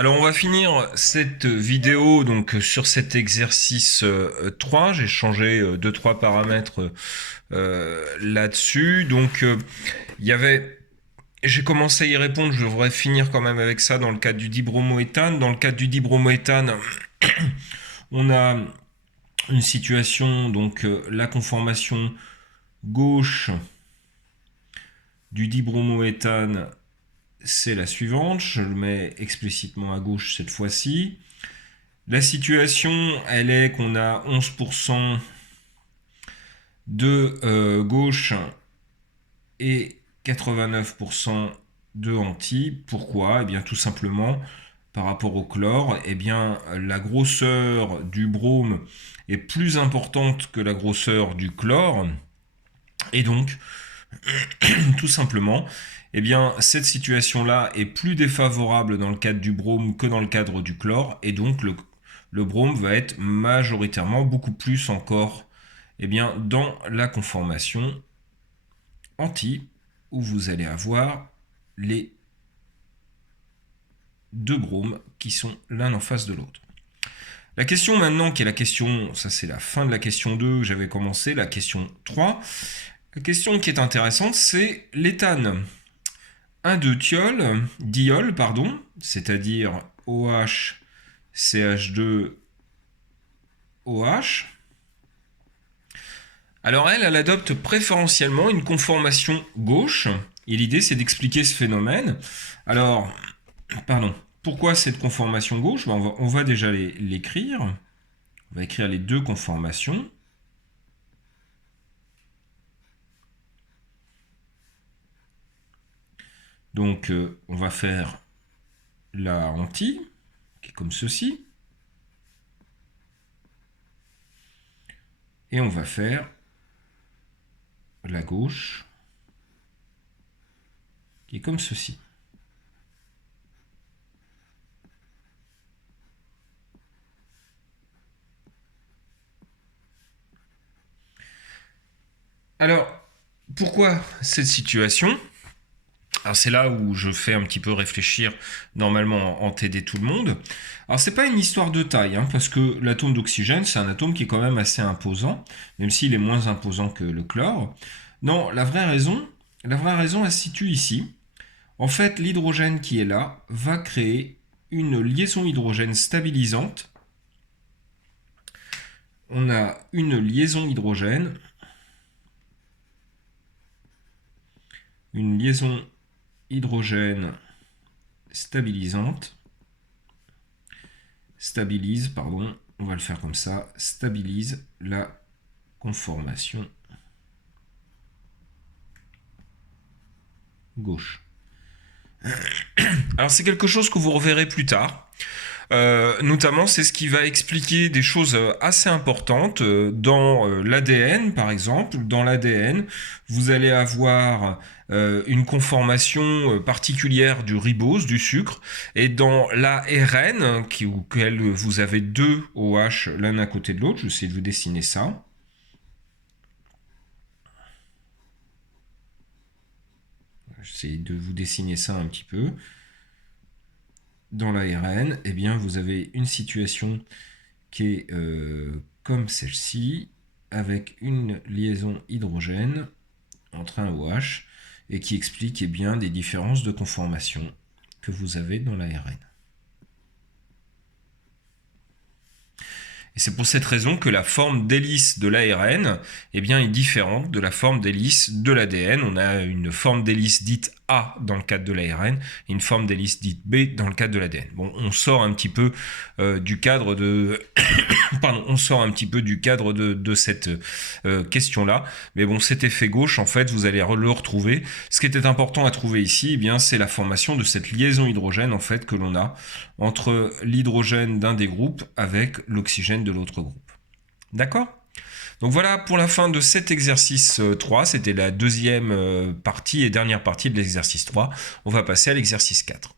Alors on va finir cette vidéo donc sur cet exercice 3. J'ai changé 2-3 paramètres là-dessus. Donc il y avait, j'ai commencé à y répondre, je devrais finir quand même avec ça dans le cadre du dibromoéthane. Dans le cadre du dibromoéthane, on a une situation, donc la conformation gauche du dibromoéthane, c'est la suivante. Je le mets explicitement à gauche cette fois-ci. La situation, elle est qu'on a 11% de gauche et 89% de anti. Pourquoi? Eh bien, tout simplement, par rapport au chlore, eh bien, la grosseur du brome est plus importante que la grosseur du chlore. Et donc, tout simplement, eh bien, cette situation-là est plus défavorable dans le cadre du brome que dans le cadre du chlore. Et donc, le brome va être majoritairement, beaucoup plus encore, eh bien, dans la conformation anti, où vous allez avoir les deux bromes qui sont l'un en face de l'autre. La question maintenant, qui est la question, ça c'est la fin de la question 2, j'avais commencé, la question 3. La question qui est intéressante, c'est l'éthane. 1,2 diol, c'est-à-dire OH, CH2, OH. Alors elle adopte préférentiellement une conformation gauche, et l'idée c'est d'expliquer ce phénomène. Alors, pourquoi cette conformation gauche? On va déjà l'écrire. On va écrire les deux conformations. Donc on va faire la anti, qui est comme ceci. Et on va faire la gauche, qui est comme ceci. Alors, pourquoi cette situation? Alors c'est là où je fais un petit peu réfléchir normalement en TD tout le monde. Alors c'est pas une histoire de taille, parce que l'atome d'oxygène, c'est un atome qui est quand même assez imposant, même s'il est moins imposant que le chlore. Non, la vraie raison, elle se situe ici. En fait, l'hydrogène qui est là va créer une liaison hydrogène stabilisante. On a une liaison hydrogène, stabilisante, on va le faire comme ça, stabilise la conformation gauche. Alors c'est quelque chose que vous reverrez plus tard. Notamment, c'est ce qui va expliquer des choses assez importantes dans l'ADN, par exemple. Dans l'ADN, vous allez avoir une conformation particulière du ribose, du sucre, et dans l'ARN, auquel vous avez deux OH l'un à côté de l'autre, je vais essayer de vous dessiner ça. J'essaie de vous dessiner ça un petit peu. Dans l'ARN, eh bien, vous avez une situation qui est comme celle-ci, avec une liaison hydrogène entre un OH, et qui explique bien des différences de conformation que vous avez dans l'ARN. Et c'est pour cette raison que la forme d'hélice de l'ARN est différente de la forme d'hélice de l'ADN. On a une forme d'hélice dite A dans le cadre de l'ARN et une forme d'hélice dite B dans le cadre de l'ADN. Bon, on sort un petit peu du cadre de... on sort un petit peu du cadre de cette question-là. Mais bon, cet effet gauche, en fait, vous allez le retrouver. Ce qui était important à trouver ici, c'est la formation de cette liaison hydrogène, en fait, que l'on a entre l'hydrogène d'un des groupes avec l'oxygène de l'autre groupe. D'accord ? Donc voilà pour la fin de cet exercice 3. C'était la deuxième partie et dernière partie de l'exercice 3. On va passer à l'exercice 4.